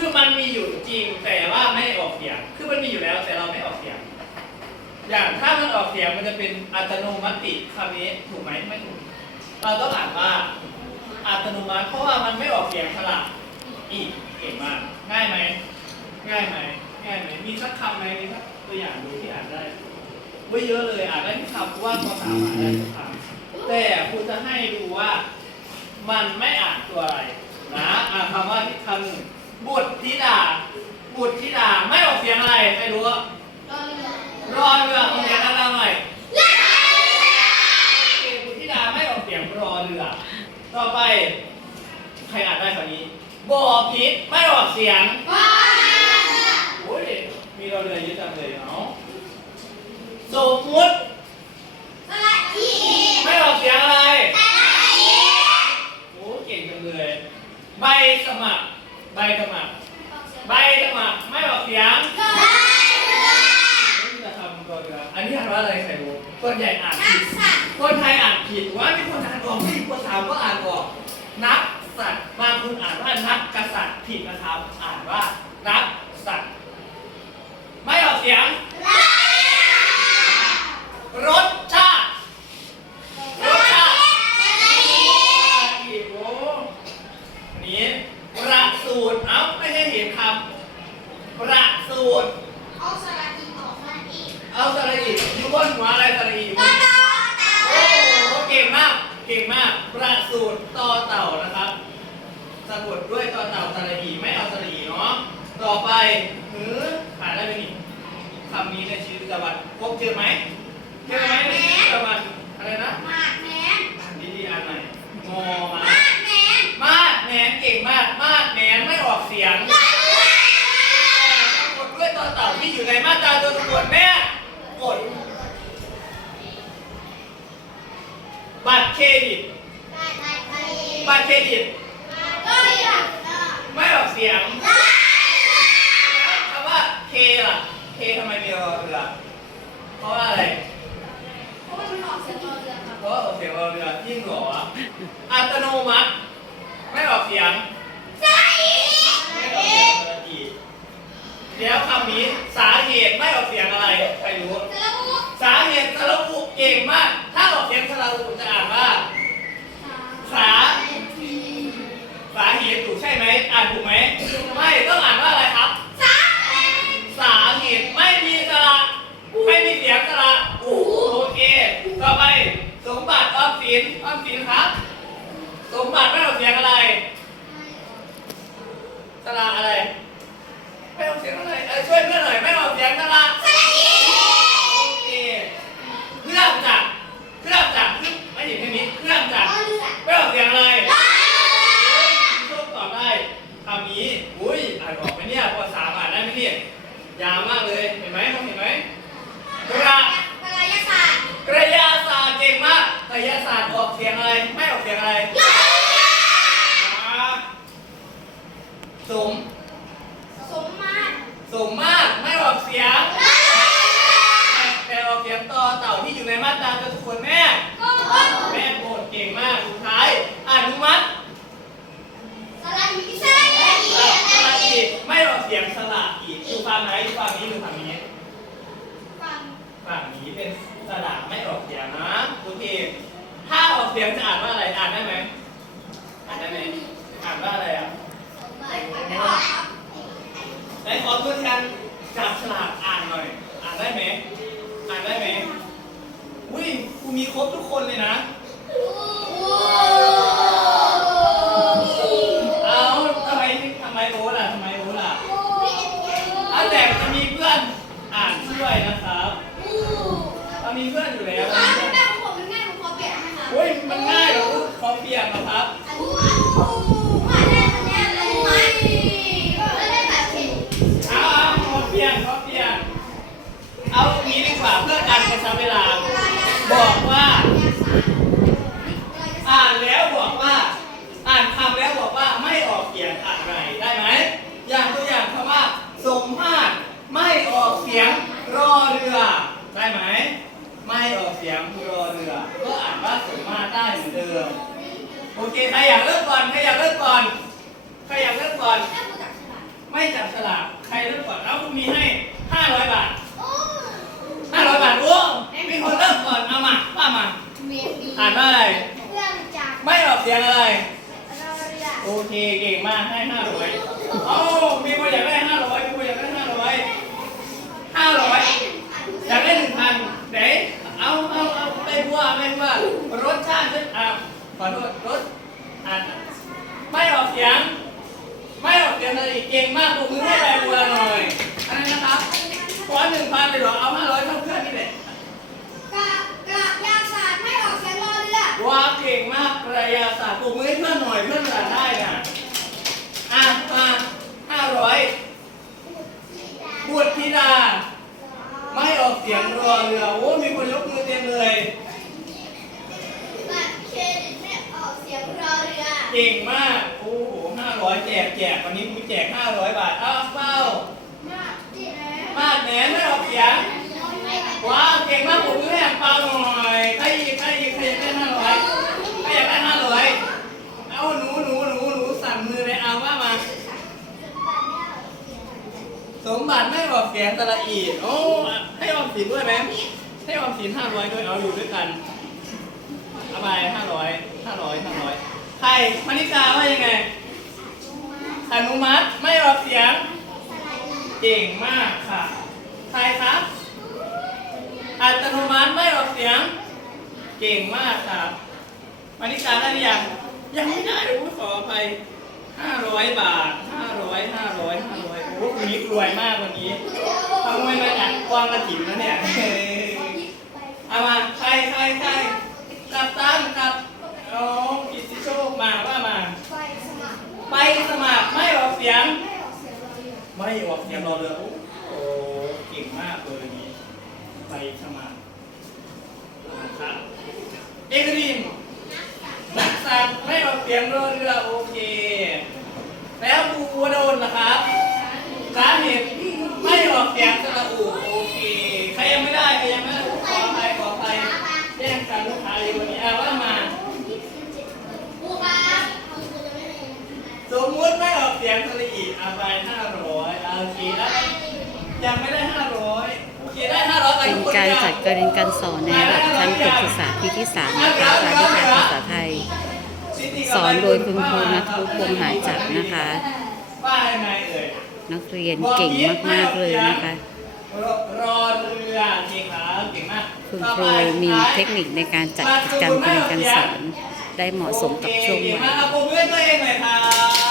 คือมันมีอยู่จริงแต่ว่าไม่ออกเสียง คือมันมีอยู่แล้วแต่เราไม่ออกเสียง อย่างถ้ามันออกเสียงมันจะเป็นอัตโนมัติคำนี้ถูกไหมไม่ถูก เราต้องอ่านว่าอัตโนมัติเพราะว่ามันไม่ออกเสียงสระอีกเก่งมาก ง่ายไหม ง่ายไหม ง่ายไหม มีสักคำไหมมีสักตัวอย่างดูที่อ่านได้ไม่เยอะเลยอ่านได้ทุกคำว่าภาษาอ่านได้ทุกคำแต่ครูจะให้ดูว่า มันไม่อ่านตัวอะไรนะอ่านคำว่าที่คำหนึ่ง บุตรธิดา บุตรธิดา ไม่ออกเสียงอะไร ไม่รู้อะรอเรือออกเสียงอะไรหน่อยโอเคบุตรธิดาไม่ออกเสียงรอเรือ ต่อไป ใครอ่านได้คำนี้บ่อพิษไม่ออกเสียงโอ้ยมีรอเรือเยอะจังเลยเนาะสมมุติไม่ออกเสียงอะไร โอ้เก่งจังเลย ใบสมัคร ใบสมัคร ใบสมัครไม่ออกเสียงนี่จะทำตัวเรืออันนี้อ่านว่าอะไรใครรู้ส่วนใหญ่อ่านผิดคนไทยอ่านผิดว่ามีคนอ่านออกไม่คนถามก็อ่านออก นักสัตว์บางคนอ่านว่านักกษัตริย์ผิดนะครับอ่านว่านักสัตว์ไม่ออกเสียง รสชาติ รสชาติ อีกโอ้อันนี้ประสูตร เอ้า ไม่ใช่เห็นคำประสูตร เอาสระอีอยู่บนหัวอะไรสระอีอยู่บนโอ้โหเก่งมาก เก่งมาก ประสูตรต่อเต่านะครับสะกดด้วยต่อเต่าสระอีไม่เอาสระอีเนาะ ต่อไปหือผ่านได้ไหมนี่คำนี้ในชีวิตประจำวันพบเจอไหมเจอไหมในชีวิตประจำวันอะไรนะอ่านดีๆอ่านใหม่งอมามาดแหนนเก่งมากมาดแหนนไม่ออกเสียงสะกดด้วยตัวเต่าที่อยู่ในมาตราตัวสะกดแม่กดบัตรเครดิตบัตรเครดิต ไม่ออกเสียงคำว่าเคล่ะ เคทำไมมีรอเรือ เพราะว่าอะไร เพราะว่าออกเสียงรอ เรือยิ่งหรออัตโนมัติ ไม่ออกเสียงไม่ออกเสียงเลยอีกเดี๋ยวคำนี้สาเหตุไม่ออกเสียงอะไรใครรู้สาเหตุสระอุเก่งมาก ถ้าออกเสียงสระอุจะอ่านว่า สา สาเหตุถูกใช่ไหมอ่านถูกไหมไม่ต้องอ่านว่าอะไรครับ สาเหตุไม่มีสระไม่มีเสียงสระอูโอเค ต่อไป สมบัติออมสินออมสินครับ สมบัติไม่ออกเสียงอะไร สระอะไร ไม่ออกเสียงอะไรเออช่วยเพื่อนหน่อย ไม่ออกเสียงสระโอเค เครื่องจักรเครื่องจักรไม่ถึงแค่นี้ เครื่องจักรไม่ออกเสียงอะไรโชคตอบได้คำนี้ อุ้ย อ่านออกไหมเนี่ยภาษามอ่านได้ไหมเนี่ย ยาวมากเลย เห็นไหมมองเห็นไหมกระกระยาศาสตร์เก่งมากกระยาศาสตร์ออกเสียงอะไร ไม่ออกเสียงอะไรครับสมสมมาก ไม่ออกเสียง แต่ออกเสียงต่อเต่าที่อยู่ในมาตราตัวทุกคนแม่ แม่โกรธเก่งมาก สุดท้าย อนุมัติสระอีไม่ออก เสียงสระอีอยู่ฝั่งไหนอยู่ฝั่งนี้หรือฝั่งนี้ฝั่งนี้เป็นสระไม่ออกเสียงนะโอเคถ้าออกเสียงจะอ่านว่าอะไรอ่านได้ไหมอ่านได้ไหมอ่านว่าอะไรอะไหนขอตัวแทนจับฉลากอ่านหน่อย อ่านได้ไหมอ่านได้ไหมอุ้ยครูมีครบทุกคนเลยนะ เอาทำไมทำไมรู้ล่ะทำไมรู้ล่ะ เอาแต่จะมีเพื่อนอ่านช่วยนะครับเรามีเพื่อนอยู่แล้วมีเพื่อนโอ้ยมันง่ายเหรอขอเปลี่ยนนะครับเอาเอาขอเปลี่ยนขอเปลี่ยนเอาตรงนี้ดีกว่าเพื่อการกระชับเวลา เสียงรอเรือ ได้ไหม ไม่ออกเสียงรอเรือ ก็อ่านว่าสุมาได้เหมือนเดิม โอเค ใครอยากเลิกก่อน ใครอยากเลิกก่อน ใครอยากเลิกก่อน ไม่จับฉลาก ใครเลิกก่อนแล้วคุณมีให้ห้าร้อยบาทห้าร้อยบาท โอ้มีคนเลิกก่อน เอามาป้ามา อ่านอะไรเไม่ออกเสียงอะไรเรืโอเค เก่งมาก ให้ห้าร้อยโอ้มีคนอยากได้ห้าร้อย หนึ่งพันเลยเหรอเอาห้าร้อยเท่าเพื่อนนี่แหละกระกระยาศาสตร์ไม่ออกเสียงรอเรือว้าเก่งมากกระยาศาสตร์ปรบมือให้เพื่อนหน่อยเพื่อนภาษาได้น่ะอะมาห้าร้อยบุตรธิดา ไม่ออกเสียงรอเรือโอ้มีคนยกมือเต็มเลยบัตรเครดิตไม่ออกเสียงรอเรือเก่งมากโอ้โหห้าร้อยแจกแจกวันนี้กูแจกห้าร้อยบาทอ้าวเป้า เสียงว้าวเก่งมากผมมือให้อ่างเปาหน่อยใครอีกใครอีกใครอยากได้ห้าร้อยใครอยากได้ห้าร้อยเอาหนูหนูหนูหนูสั่นมือเลยเอาว่ามา สมบัติไม่ออกเสียงตะละอีโอ้ให้ออมสินด้วยไหมให้ออมสินห้าร้อยด้วยเอาอยู่ด้วยกันเอาไปห้าร้อยห้าร้อยห้าร้อยใครมณิกาว่ายังไงอนุมัติไม่ออกเสียง เก่งมากค่ะ ใครครับ อัตโนมัติไม่ออกเสียง เก่งมากครับมานิการได้หรือยัง ยังไม่ได้โอ้ขอไปห้าร้อยบาทห้าร้อยห้าร้อยห้าร้อยโอ้วันนี้รวยมากวันนี้ทำไมมาจากกวางกระถิ่นนะเนี่ยเอามาใครใครใครกับตันกับน้องกิตติโชคมาว่ามา ไปสมัครไปสมัครไม่ออกเสียง ไม่ออกเสียงรอเรือไม่ออกเสียงรอเรือโอ้เก่งมากเลยนี้ไปสมัครนะครับเอกรินนักสัตว์ไม่ออกเสียงรอเรือโอเค แล้วบูวโดนนะครับสาเหตุไม่ออกเสียงสระอูโอเคใครยังไม่ได้ใครยังไม่ได้ขออภัยขออภัยแย่งกันลูกค้าอยู่วันนี้เอาว่ามาบูครับสมมุติไม่ออกเสียงสระอีเอาไปห้าร้อยโอเคแล้ว ยังไม่ได้ห้าร้อยโอเคได้ห้าร้อยไปเป็นทุคนการดียวจัดการเรียนการสอนในระดับชั้นประถมศึกษาปีที่3นะคะสาวิชาภาษาไทย สอนโดยคุณครูนัทวุฒิวงศ์หาจักรนะคะ ว่ายังไงเอ่ยนักเรียนเก่งมาก ๆ เลยนะคะ รอรอเรือเก่งครับเก่งมากคุณครูมีเทคนิคในการจัดกิจกรรมการเรียนการสอน ได้เหมาะสมกับช่วงเก่งวัมายกเอาปรบมือให้ตัวเองหน่อยครับ